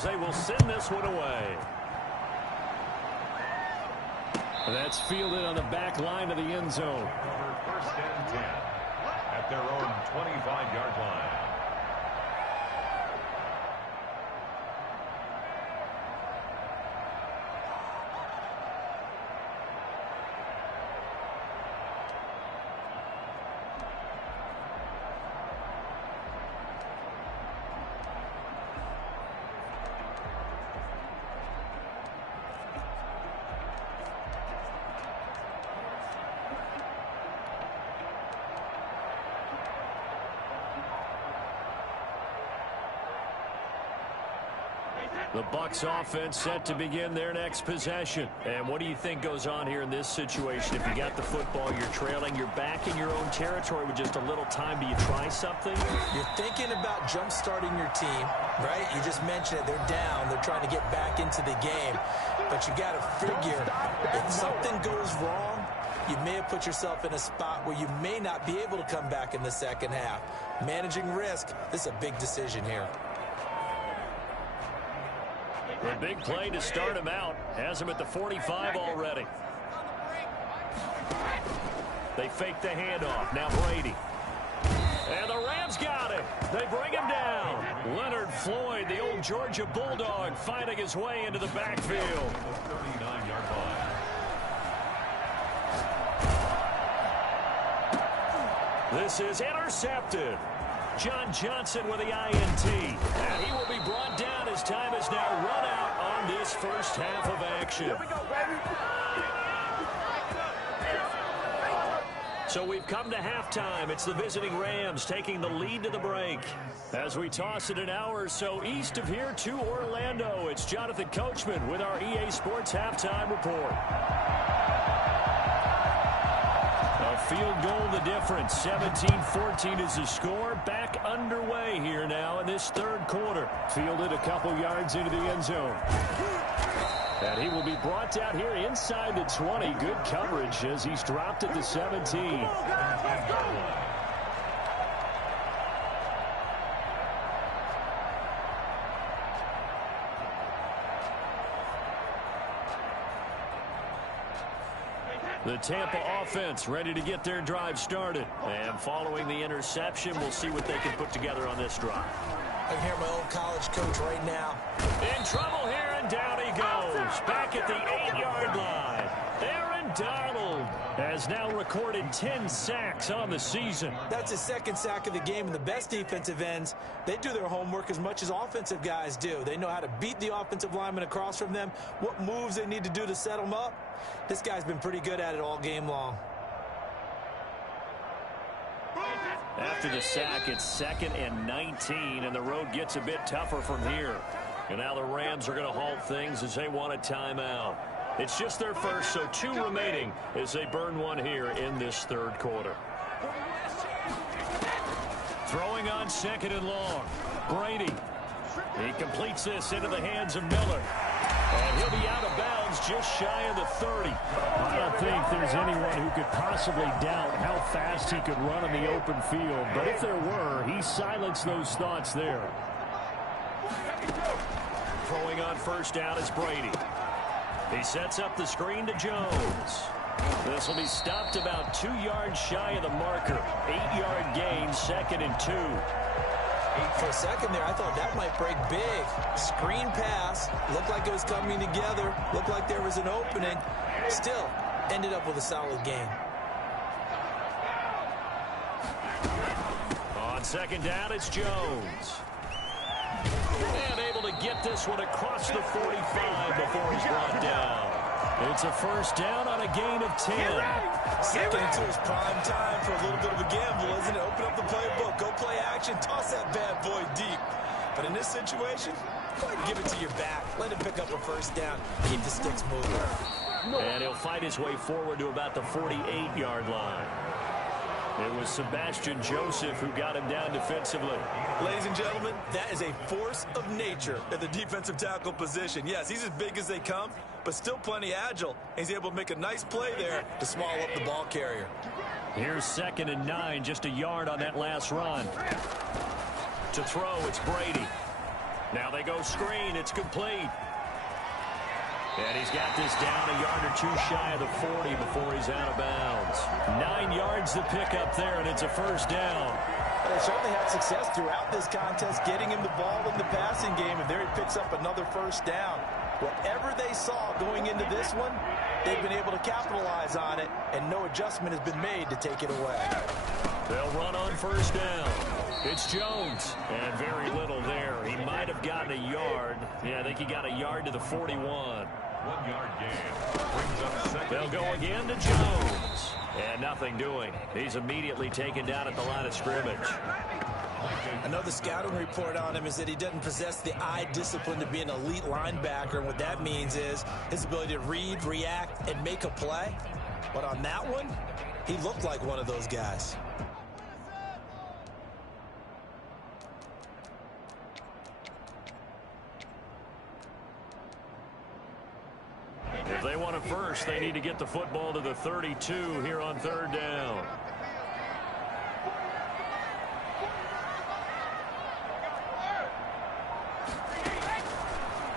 as they will send this one away. That's fielded on the back line of the end zone. First and 10 at their own 25-yard line. The Bucs offense set to begin their next possession. And what do you think goes on here in this situation? If you got the football, you're trailing, you're back in your own territory with just a little time. Do you try something? You're thinking about jump-starting your team, right? You just mentioned it. They're down. They're trying to get back into the game. But you got to figure, if something goes wrong, you may have put yourself in a spot where you may not be able to come back in the second half. Managing risk, this is a big decision here. The big play to start him out. Has him at the 45 already. They fake the handoff. Now Brady. And the Rams got him. They bring him down. Leonard Floyd, the old Georgia Bulldog, fighting his way into the backfield. 39-yard line. This is intercepted. John Johnson with the INT. And he will be brought down as time is now run out on this first half of action. Here we go, baby. So we've come to halftime. It's the visiting Rams taking the lead to the break. As we toss it an hour or so east of here to Orlando, it's Jonathan Coachman with our EA Sports Halftime Report. A field goal the difference. 17-14 is the score. Back underway here now in this third quarter. Fielded a couple yards into the end zone. And he will be brought down here inside the 20. Good coverage as he's dropped at the 17. The Tampa offense ready to get their drive started. And following the interception, we'll see what they can put together on this drive. I can hear my old college coach right now. In trouble here, and down he goes. Back at the 8-yard line. Aaron Donald has now recorded 10 sacks on the season. That's his second sack of the game, and the best defensive ends, they do their homework as much as offensive guys do. They know how to beat the offensive lineman across from them, what moves they need to do to set them up. This guy's been pretty good at it all game long. After the sack, it's 2nd and 19, and the road gets a bit tougher from here. And now the Rams are going to halt things as they want a timeout. It's just their first, so 2 remaining as they burn one here in this third quarter. Throwing on 2nd and long. Brady. He completes this into the hands of Miller. And he'll be out of bounds just shy of the 30. I don't think there's anyone who could possibly doubt how fast he could run in the open field. But if there were, he silenced those thoughts there. Throwing on first down is Brady. He sets up the screen to Jones. This will be stopped about 2 yards shy of the marker. 8-yard gain, 2nd and 2. For a second there, I thought that might break big. Screen pass. Looked like it was coming together. Looked like there was an opening. Still, ended up with a solid game. On 2nd down, it's Jones. And able to get this one across the 45 before he's brought down. It's a first down on a gain of 10. 2nd and 2 is prime time for a little bit of a gamble, isn't it? Open up the playbook, go play action, toss that bad boy deep. But in this situation, go ahead and give it to your back. Let him pick up a first down. Keep the sticks moving. And he'll fight his way forward to about the 48-yard line. It was Sebastian Joseph who got him down defensively. Ladies and gentlemen, that is a force of nature at the defensive tackle position. Yes, he's as big as they come, but still plenty agile. He's able to make a nice play there to swallow up the ball carrier. Here's 2nd and 9, just a yard on that last run. To throw, it's Brady. Now they go screen. It's complete. And he's got this down a yard or two shy of the 40 before he's out of bounds. 9 yards to pick up there, and it's a first down. They certainly had success throughout this contest, getting him the ball in the passing game, and there he picks up another first down. Whatever they saw going into this one, they've been able to capitalize on it, and no adjustment has been made to take it away. They'll run on first down. It's Jones, and very little there. He might have gotten a yard. Yeah, I think he got a yard to the 41. 1 yard gain. Brings up second. They'll go again to Jones. And nothing doing. He's immediately taken down at the line of scrimmage. Another scouting report on him is that he doesn't possess the eye discipline to be an elite linebacker. And what that means is his ability to read, react, and make a play. But on that one, he looked like one of those guys. If they want it first, they need to get the football to the 32 here on third down.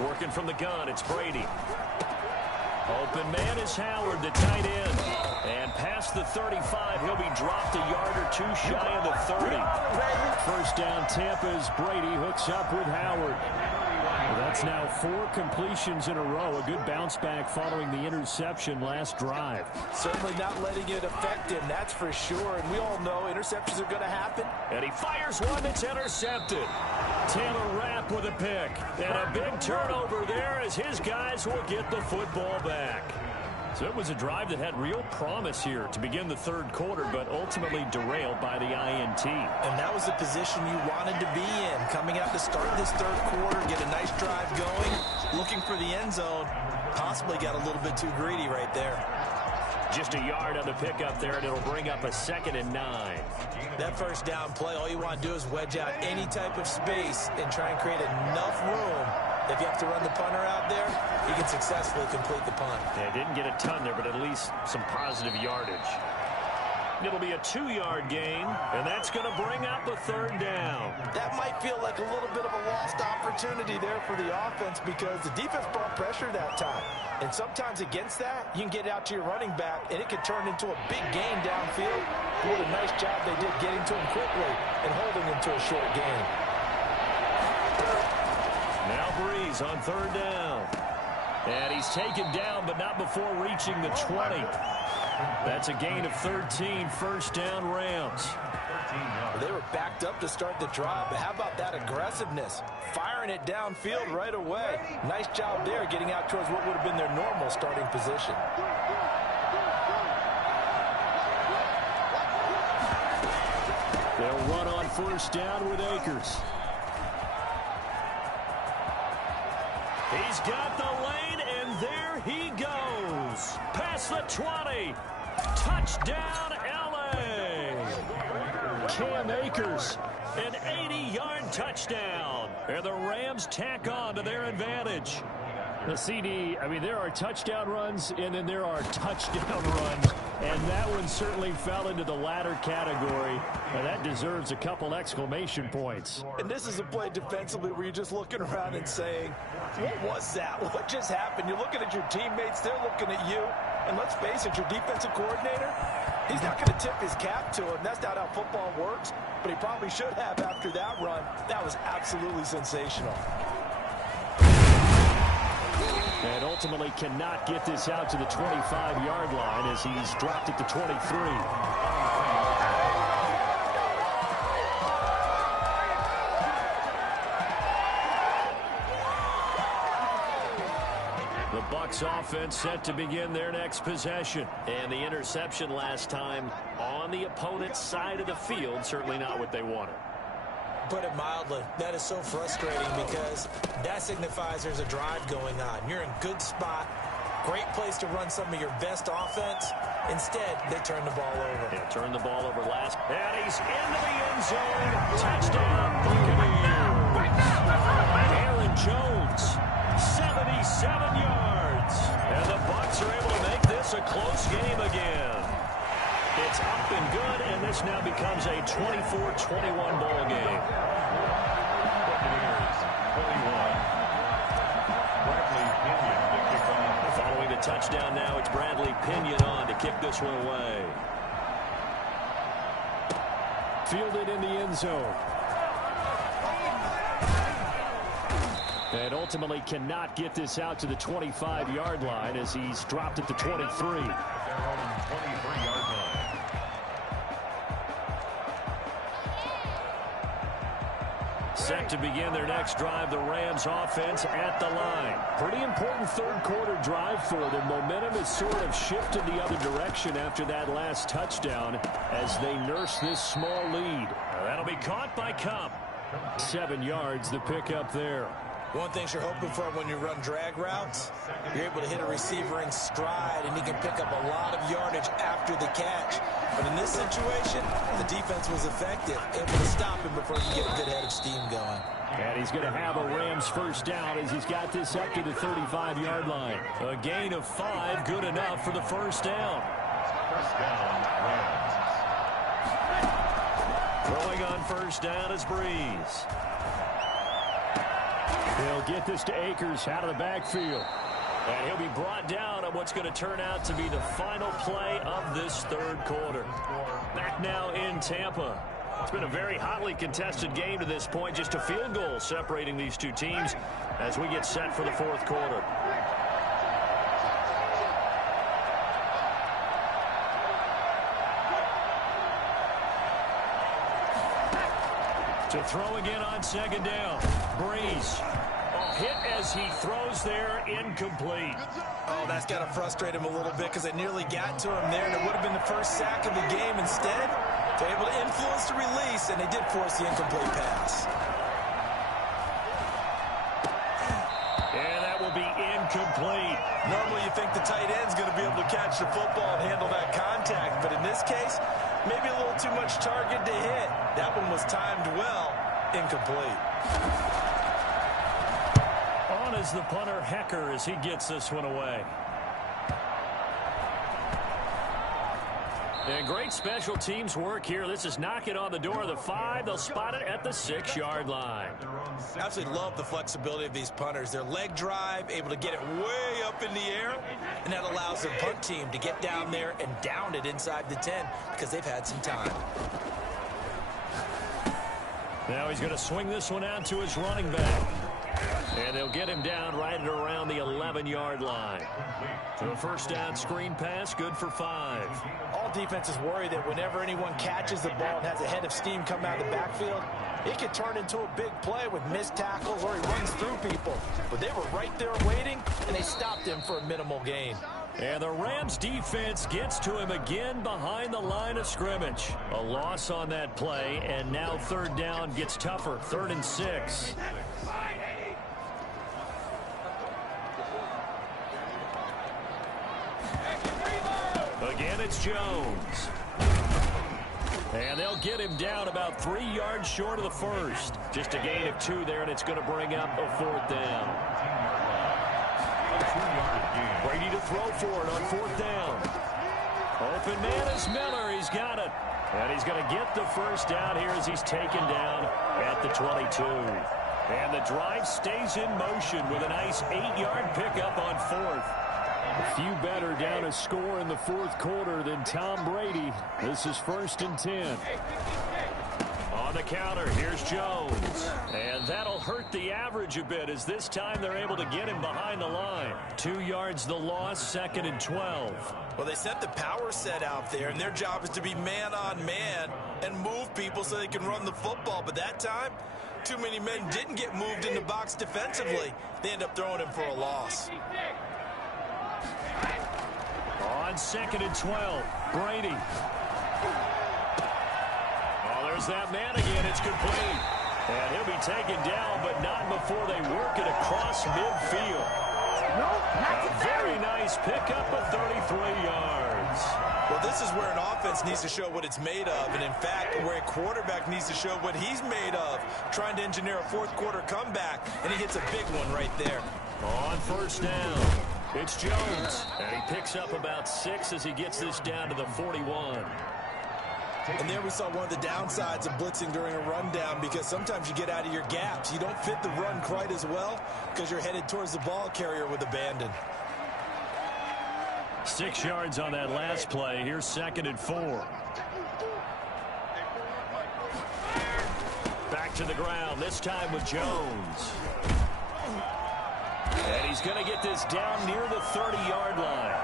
Working from the gun, it's Brady. Open man is Howard, the tight end. And past the 35, he'll be dropped a yard or two shy of the 30. First down, Tampa's Brady hooks up with Howard. That's now 4 completions in a row. A good bounce back following the interception last drive. Certainly not letting it affect him, that's for sure. And we all know interceptions are going to happen. And he fires one that's intercepted. Taylor Rapp with a pick. And a big turnover there as his guys will get the football back. So it was a drive that had real promise here to begin the third quarter, but ultimately derailed by the INT. And that was the position you wanted to be in. Coming out to start this third quarter, get a nice drive going, looking for the end zone. Possibly got a little bit too greedy right there. Just a yard on the pickup there, and it'll bring up a 2nd and 9. That first down play, all you want to do is wedge out any type of space and try and create enough room. If you have to run the punter out there, he can successfully complete the punt. Yeah, didn't get a ton there, but at least some positive yardage. It'll be a 2-yard gain, and that's going to bring up a 3rd down. That might feel like a little bit of a lost opportunity there for the offense because the defense brought pressure that time. And sometimes against that, you can get out to your running back, and it can turn into a big gain downfield. What a nice job they did getting to him quickly and holding him to a short gain. Now Breeze on 3rd down. And he's taken down, but not before reaching the 20. That's a gain of 13, first down Rams. They were backed up to start the drive, but how about that aggressiveness? Firing it downfield right away. Nice job there getting out towards what would have been their normal starting position. They'll run on first down with Akers. He's got the lane, and there he goes. Past the 20. Touchdown, L.A. Cam Akers. An 80-yard touchdown. And the Rams tack on to their advantage. The CD, I mean, there are touchdown runs, and then there are touchdown runs. And that one certainly fell into the latter category. And that deserves a couple exclamation points. And this is a play defensively where you're just looking around and saying, what was that? What just happened? You're looking at your teammates. They're looking at you. And let's face it, your defensive coordinator, he's not going to tip his cap to him. That's not how football works. But he probably should have after that run. That was absolutely sensational. And ultimately cannot get this out to the 25-yard line as he's dropped it to 23. The Bucs offense set to begin their next possession. And the interception last time on the opponent's side of the field, certainly not what they wanted. Put it mildly, that is so frustrating because that signifies there's a drive going on. You're in good spot, great place to run some of your best offense. Instead, they turn the ball over. Yeah, turn the ball over last. And he's into the end zone. Touchdown, Buccaneers. Aaron Jones, 77 yards. And the Bucs are able to make this a close game again. It's up and good, and this now becomes a 24-21 ball game. Buccaneers, 21. touchdown now. It's Bradley Pinion on to kick this one away. Fielded in the end zone. And ultimately cannot get this out to the 25-yard line as he's dropped at the 23. Their own 23-yard line. Set to begin their next drive, the Rams offense at the line. Pretty important third quarter drive for them. Momentum has sort of shifted the other direction after that last touchdown as they nurse this small lead. That'll be caught by Kupp. 7 yards, the pickup there. One thing you're hoping for when you run drag routes, you're able to hit a receiver in stride, and he can pick up a lot of yardage after the catch. But in this situation, the defense was effective, able to stop him before he could get a good head of steam going. And he's going to have a Rams first down as he's got this up to the 35-yard line. A gain of 5, good enough for the first down. First down, Rams. Throwing on first down is Breeze. They'll get this to Akers out of the backfield. And he'll be brought down on what's going to turn out to be the final play of this third quarter. Back now in Tampa. It's been a very hotly contested game to this point. Just a field goal separating these two teams as we get set for the fourth quarter. To throw again on second down. Breeze. Hit as he throws there, incomplete. Oh, that's got to frustrate him a little bit because they nearly got to him there, and it would have been the first sack of the game. Instead, they're able to influence the release, and they did force the incomplete pass. And that will be incomplete. Normally you think the tight end's going to be able to catch the football and handle that contact, but in this case, maybe a little too much target to hit. That one was timed well, incomplete. On is the punter, Hecker, as he gets this one away. And great special teams work here. This is knocking on the door of the 5. They'll spot it at the 6-yard line. I absolutely love the flexibility of these punters. Their leg drive, able to get it way up in the air, and that allows the punt team to get down there and down it inside the 10 because they've had some time. Now he's going to swing this one out to his running back. And they'll get him down right at around the 11-yard line. So a first down screen pass, good for 5. All defenses worry that whenever anyone catches the ball and has a head of steam come out of the backfield, it could turn into a big play with missed tackles or he runs through people. But they were right there waiting, and they stopped him for a minimal gain. And the Rams defense gets to him again behind the line of scrimmage. A loss on that play, and now third down gets tougher. 3rd and 6. Again, it's Jones. And they'll get him down about 3 yards short of the first. Just a gain of 2 there, and it's going to bring up a 4th down. Brady to throw for it on 4th down. Open man is Miller. He's got it. And he's going to get the first down here as he's taken down at the 22. And the drive stays in motion with a nice 8-yard pickup on 4th. A few better down a score in the fourth quarter than Tom Brady. This is 1st and 10. On the counter, here's Jones. And that'll hurt the average a bit as this time they're able to get him behind the line. 2 yards the loss, 2nd and 12. Well, they set the power set out there, and their job is to be man-on-man and move people so they can run the football. But that time, too many men didn't get moved in the box defensively. They end up throwing him for a loss. On 2nd and 12, Brady. Oh, there's that man again. It's complete. And he'll be taken down, but not before they work it across midfield. A very nice pickup of 33 yards. Well, this is where an offense needs to show what it's made of. And, in fact, where a quarterback needs to show what he's made of, trying to engineer a fourth quarter comeback. And he hits a big one right there. On first down, it's Jones. And he picks up about 6 as he gets this down to the 41. And there we saw one of the downsides of blitzing during a rundown, because sometimes you get out of your gaps. You don't fit the run quite as well because you're headed towards the ball carrier with abandon. 6 yards on that last play. Here's 2nd and 4. Back to the ground, this time with Jones. And he's going to get this down near the 30-yard line.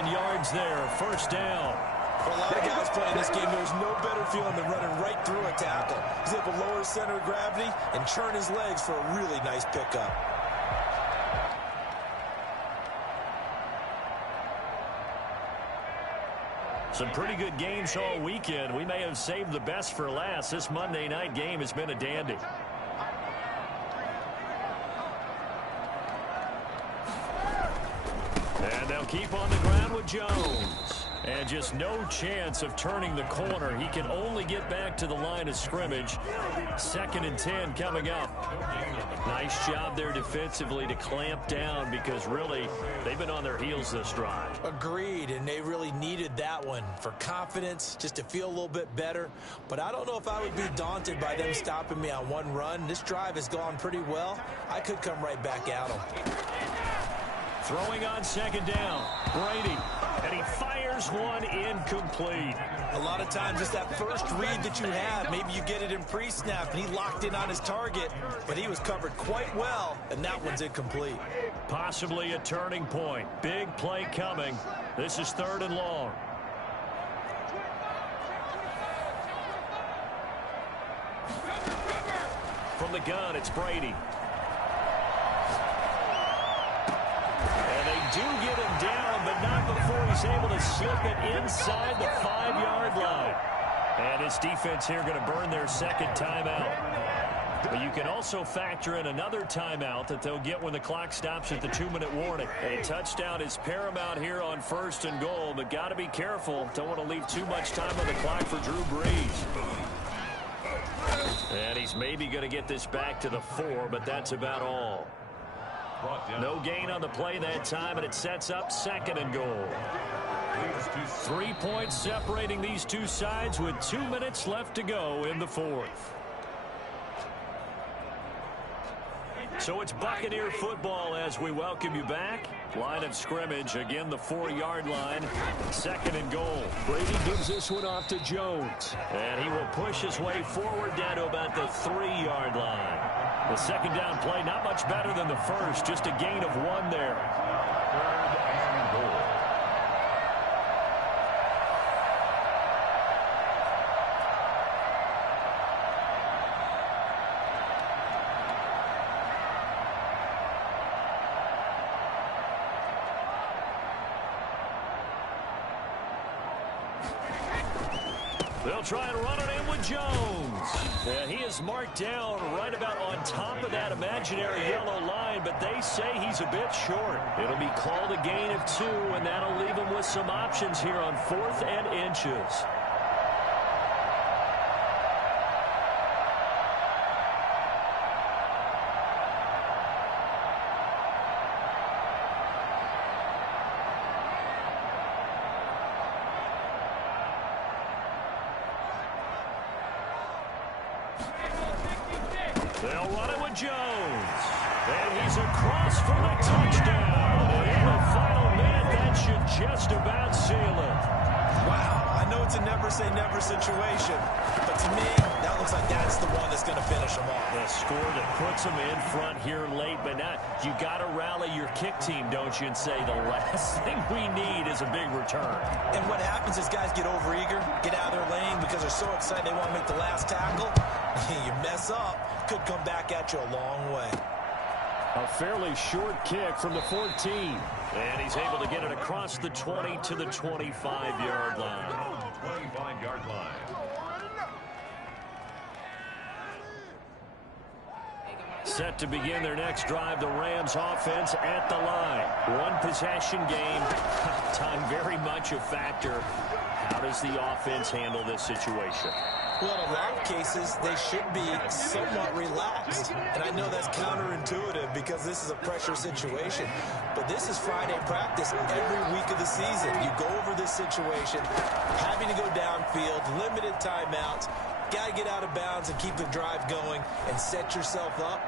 11 yards there, first down. For a lot of guys playing this game, there's no better feeling than running right through a tackle. He's able to lower his center of gravity and churn his legs for a really nice pickup. Some pretty good games all weekend. We may have saved the best for last. This Monday night game has been a dandy. And they'll keep on the ground with Jones. And just no chance of turning the corner. He can only get back to the line of scrimmage. 2nd and 10 coming up. Nice job there defensively to clamp down because really they've been on their heels this drive. Agreed, and they really needed that one for confidence, just to feel a little bit better. But I don't know if I would be daunted by them stopping me on one run. This drive has gone pretty well. I could come right back at them. Throwing on 2nd down, Brady, and he fires one incomplete. A lot of times it's that first read that you have. Maybe you get it in pre-snap, and he locked in on his target, but he was covered quite well, and that one's incomplete. Possibly a turning point. Big play coming. This is 3rd and long. From the gun, it's Brady. Do get him down, but not before he's able to slip it inside the 5-yard line. And his defense here going to burn their 2nd timeout. But you can also factor in another timeout that they'll get when the clock stops at the 2-minute warning. A touchdown is paramount here on 1st and goal, but got to be careful. Don't want to leave too much time on the clock for Drew Brees. And he's maybe going to get this back to the 4, but that's about all. No gain on the play that time, and it sets up 2nd and goal. 3 points separating these two sides with 2 minutes left to go in the 4th. So it's Buccaneer football as we welcome you back. Line of scrimmage, again the 4-yard line. 2nd and goal. Brady gives this one off to Jones. And he will push his way forward down to about the 3-yard line. The 2nd down play, not much better than the first, just a gain of 1 there. 3rd and goal. They'll try and run it in with Jones. And he is marked down right about on top of that imaginary yellow line, but they say he's a bit short. It'll be called a gain of 2, and that'll leave him with some options here on 4th and inches. They'll run it with Jones. And he's across for the touchdown. And in the final minute, that should just about seal it. Wow, I know it's a never-say-never situation, but to me, that looks like that's the one that's going to finish them off. The score that puts them in front here late, but not. You got to rally your kick team, don't you, and say the last thing we need is a big return. And what happens is guys get overeager, get out of their lane because they're so excited they want to make the last tackle. You mess up, could come back at you a long way. A fairly short kick from the 14. And he's able to get it across the 20 to the 25-yard line. 25-yard line. Set to begin their next drive, the Rams offense at the line. One possession game. Time very much a factor. How does the offense handle this situation? Well, in a lot of cases, they should be somewhat relaxed. And I know that's counterintuitive because this is a pressure situation. But this is Friday practice every week of the season. You go over this situation, having to go downfield, limited timeouts, got to get out of bounds and keep the drive going and set yourself up.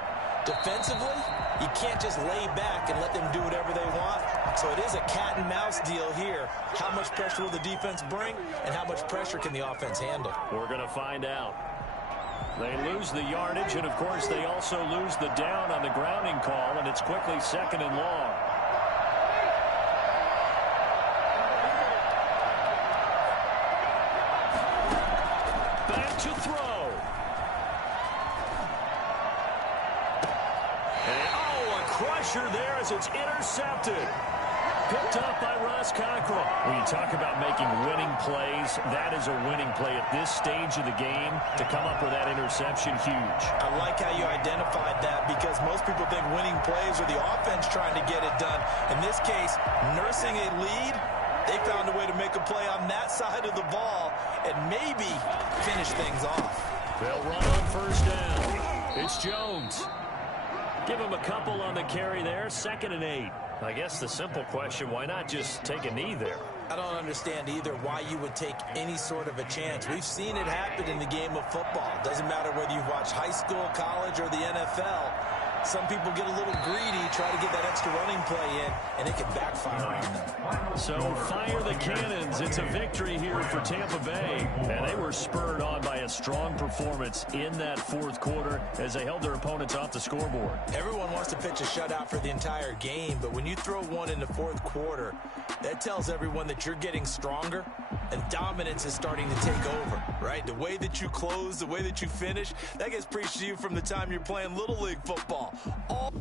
Defensively, You can't just lay back and let them do whatever they want. So it is a cat and mouse deal here. How much pressure will the defense bring, and how much pressure can the offense handle? We're going to find out. They lose the yardage, and of course they also lose the down on the grounding call, and it's quickly 2nd and long. Back to throw. And, a crusher there as it's intercepted. Picked up by Ross Cockrell. When you talk about making winning plays, that is a winning play at this stage of the game. To come up with that interception, huge. I like how you identified that, because most people think winning plays are the offense trying to get it done. In this case, nursing a lead, they found a way to make a play on that side of the ball and maybe finish things off. They'll run on 1st down. It's Jones. Give him a couple on the carry there. 2nd and 8. I guess the simple question, why not just take a knee there? I don't understand either why you would take any sort of a chance. We've seen it happen in the game of football. Doesn't matter whether you watch high school, college, or the NFL. Some people get a little greedy, try to get that extra running play in, and it can backfire on them. So fire the cannons. It's a victory here for Tampa Bay. And they were spurred on by a strong performance in that 4th quarter as they held their opponents off the scoreboard. Everyone wants to pitch a shutout for the entire game, but when you throw one in the 4th quarter, that tells everyone that you're getting stronger and dominance is starting to take over, right? The way that you close, the way that you finish, that gets preached to you from the time you're playing Little League football. All